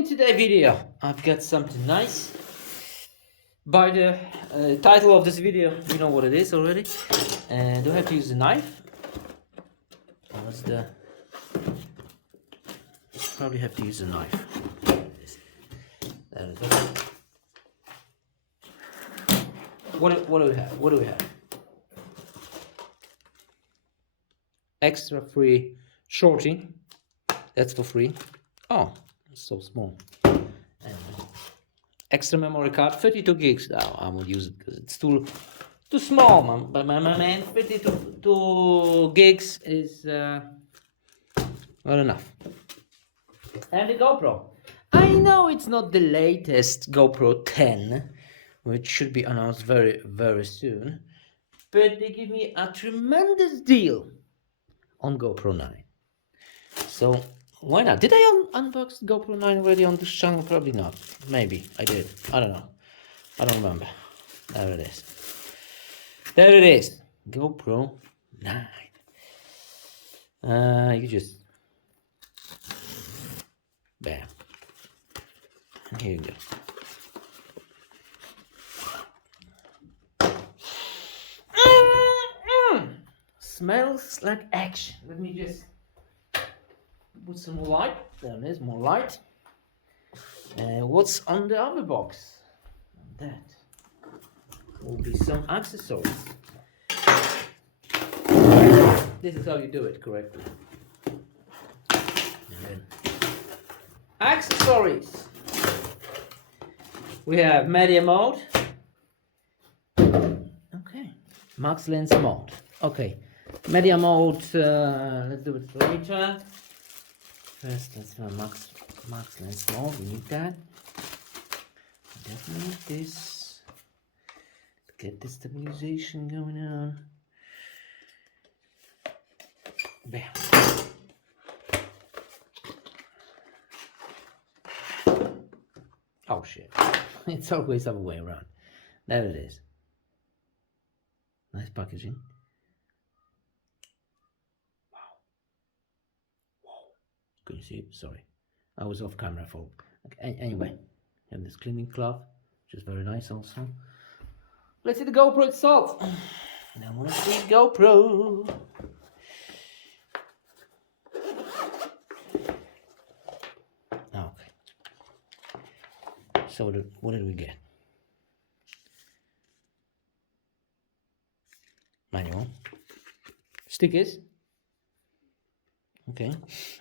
In today's video, I've got something nice. By the title of this video, you know what it is already. Do I have to use a knife? What's the... Probably have to use a knife. There it is. What do we have? What do we have? Extra free shorting. That's for free. Oh, it's so small. And extra memory card, 32 gigs. Now I won't use it because it's too small, man. But my man, 52 gigs is not enough. And the GoPro. I know it's not the latest GoPro 10, which should be announced very, very soon. But they give me a tremendous deal on GoPro 9. So why not? Did I unbox GoPro 9 already on this channel? Probably not. Maybe I did. I don't know. I don't remember. There it is. There it is. GoPro 9. You just bam. And here you go. Smells like action. Let me just put some more light. There it is, more light. What's on the other box? That will be some accessories. This is how you do it correctly. And then accessories. We have media mode. Okay. Max lens mode. Okay. Media mode. Let's do it later. First, let's do a max lens mode. We need that. Definitely need this. Get the stabilization going on. Bam. Oh shit! It's always the other way around. There it is. Nice packaging. Can you see it? Sorry, I was off camera for. Okay, anyway, I have this cleaning cloth, which is very nice also. Let's see the GoPro itself. And I want to see GoPro. Okay. So what did we get? Manual. Stickers. Okay.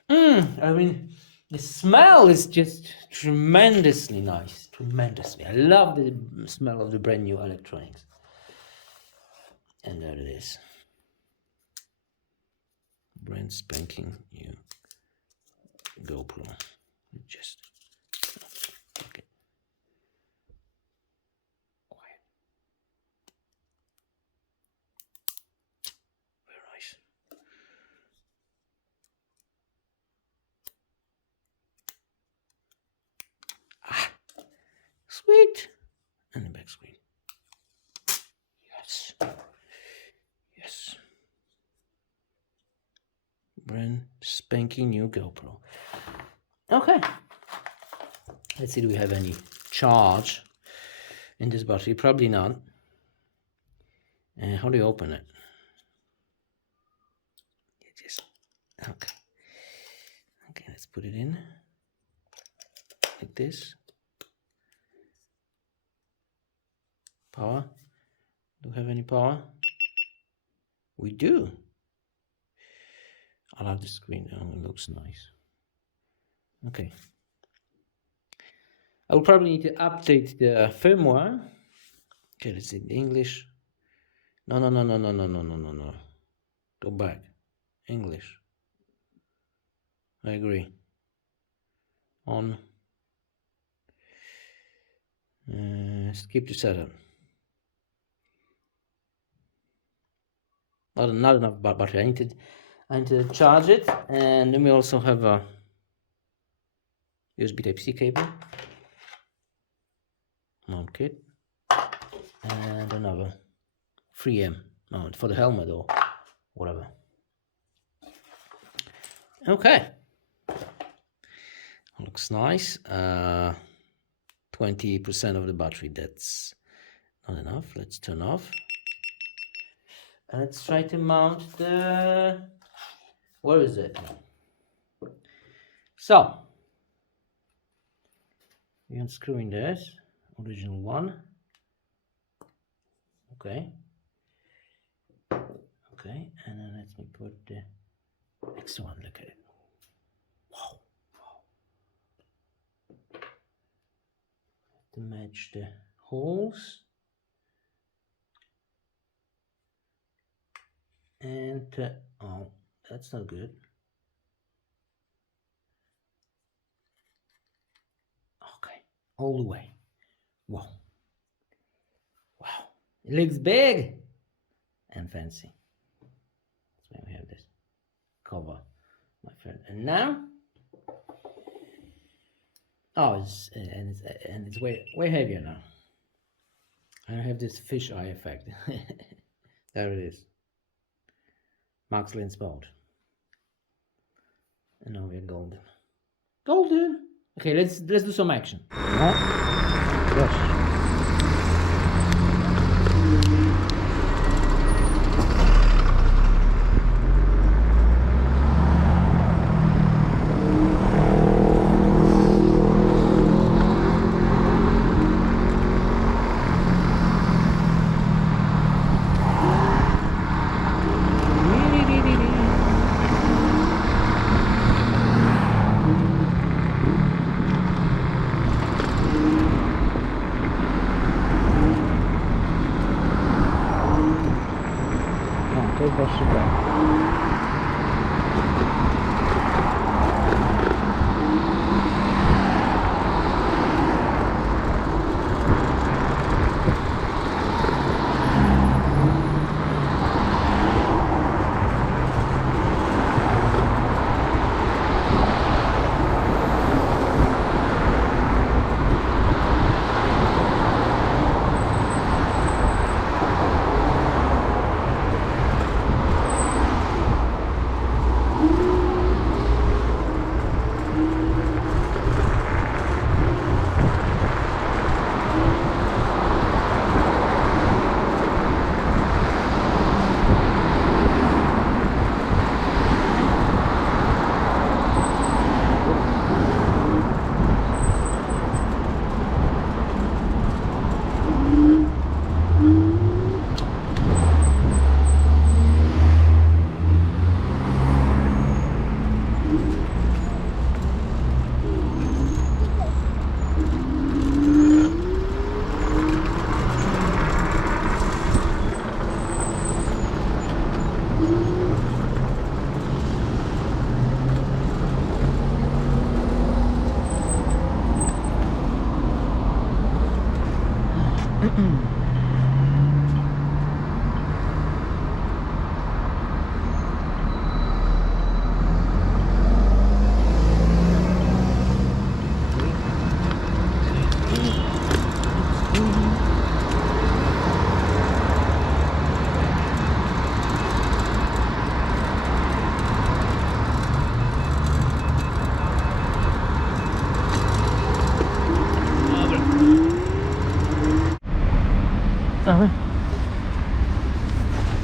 I mean, the smell is just tremendously nice. Tremendously. I love the smell of the brand new electronics. And there it is. Brand spanking new GoPro. Just okay. Quiet. Very nice. Sweet. And the back screen. Yes. Yes. Brand spanking new GoPro. Okay. Let's see, do we have any charge in this battery? Probably not. How do you open it? You just okay. Okay, let's put it in like this. Power. Do we have any power? We do. I love the screen. Oh, it looks nice. Okay. I will probably need to update the firmware. Okay, let's see the English. No. Go back. English. I agree. On. Skip the setup. Not enough battery. I need to charge it, and then we also have a USB Type-C cable, mount kit, and another 3M mount for the helmet or whatever. Okay. Looks nice. 20% of the battery. That's not enough. Let's turn off. And let's try to mount the... Where is it? So, we unscrew in this original one. Okay. Okay, and then let me put the extra one. Look at it. Wow. To match the holes. And oh, that's not good. Okay, all the way. Wow. Wow. It looks big and fancy. That's why we have this cover, my friend. And now, oh, it's way heavier now. I don't have this fisheye effect. There it is. Max Lens mode. And now we're golden. Golden. Okay, let's do some action. Oh, gosh.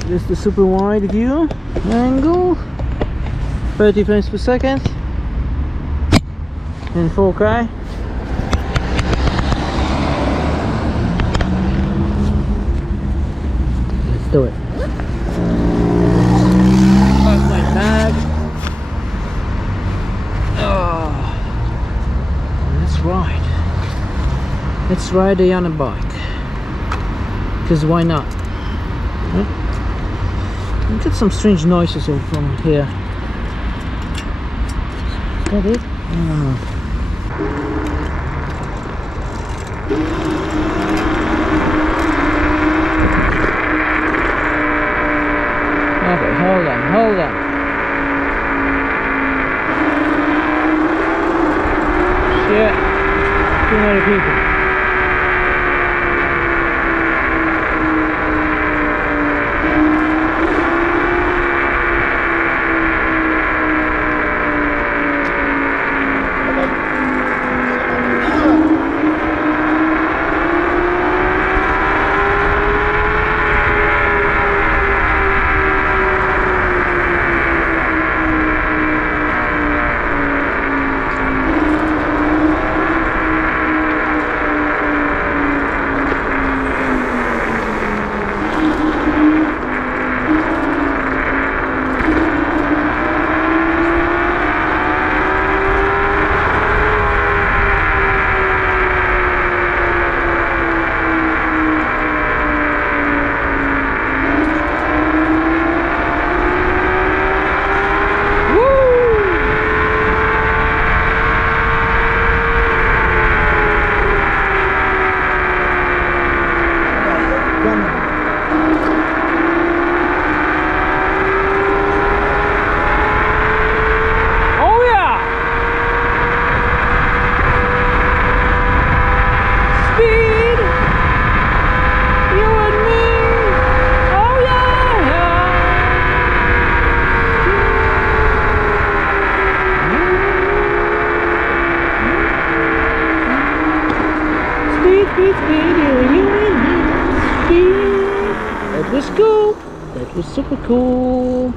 This is the super wide view angle, 30 frames per second in 4K. Let's do it. Pack my bag. Oh, let's ride. Let's ride a Yana bike. Because why not? You get some strange noises from here. Is that it? I don't know. Okay, hold on. Shit. Too many people. It's video you and me. That was cool. That was super cool.